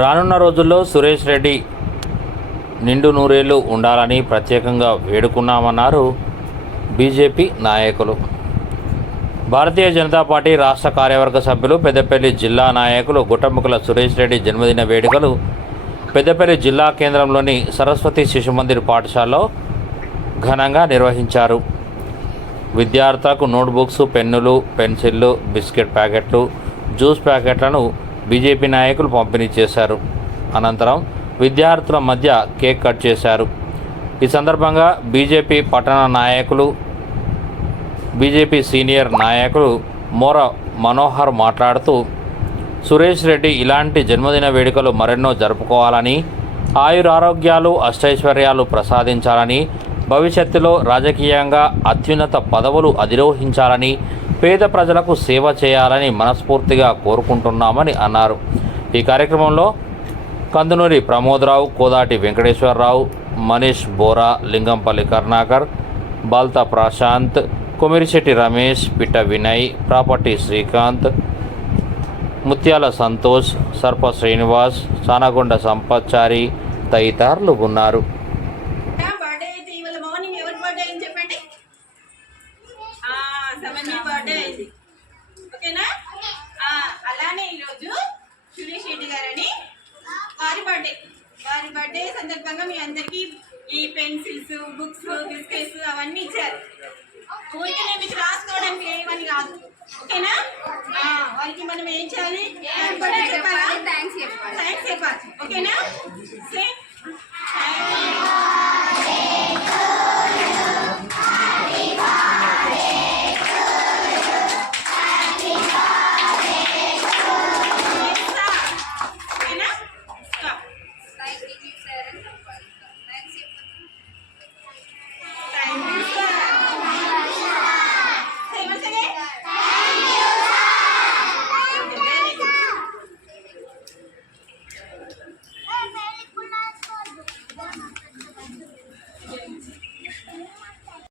రానున్న రోజుల్లో సురేష్ రెడ్డి నిండు నూరేళ్ళు ఉండాలని ప్రత్యేకంగా వేడుకున్నామన్నారు బీజేపీ నాయకులు. భారతీయ జనతా పార్టీ రాష్ట్ర కార్యవర్గ సభ్యులు పెద్దపల్లి జిల్లా నాయకులు గుట్టముకుల సురేష్ రెడ్డి జన్మదిన వేడుకలు పెద్దపల్లి జిల్లా కేంద్రంలోని సరస్వతి శిశు మందిర్ పాఠశాలలో ఘనంగా నిర్వహించారు. విద్యార్థులకు నోట్బుక్స్ పెన్నులు పెన్సిళ్ళు బిస్కెట్ ప్యాకెట్లు జ్యూస్ ప్యాకెట్లను బీజేపీ నాయకులు పంపిణీ చేశారు. అనంతరం విద్యార్థుల మధ్య కేక్ కట్ చేశారు. ఈ సందర్భంగా బీజేపీ పట్టణ నాయకులు బీజేపీ సీనియర్ నాయకులు మోర మనోహర్ మాట్లాడుతూ సురేష్ రెడ్డి ఇలాంటి జన్మదిన వేడుకలు మరెన్నో జరుపుకోవాలని ఆయురారోగ్యాలు అష్టైశ్వర్యాలు ప్రసాదించాలని భవిష్యత్తులో రాజకీయంగా అత్యున్నత పదవులు అధిరోహించాలని పేద ప్రజలకు సేవ చేయాలని మనస్ఫూర్తిగా కోరుకుంటున్నామని అన్నారు. ఈ కార్యక్రమంలో కందునూరి ప్రమోదరావు కోదాటి వెంకటేశ్వరరావు మనీష్ బోరా లింగంపల్లి కరుణాకర్ బాల్తా ప్రశాంత్ కొమిరిశెట్టి రమేష్ పిట్ట వినయ్ ప్రాపర్టీ శ్రీకాంత్ ముత్యాల సంతోష్ సర్ప శ్రీనివాస్ సానగొండ సంపత్చారి తదితరులు ఉన్నారు. బర్త్డే సందర్భంగా మీ అందరికీ ఈ పెన్సిల్స్ బుక్స్ బిస్కెట్స్ అవన్నీ ఇచ్చారు. ఊరికే మీకు రాసుకోవడానికి ఏమని కాదు. ఓకేనా? వారికి మనం ఏం చేయాలి? థ్యాంక్స్ చెప్పాలి? థ్యాంక్స్ చెప్పాలి. ఓకేనా?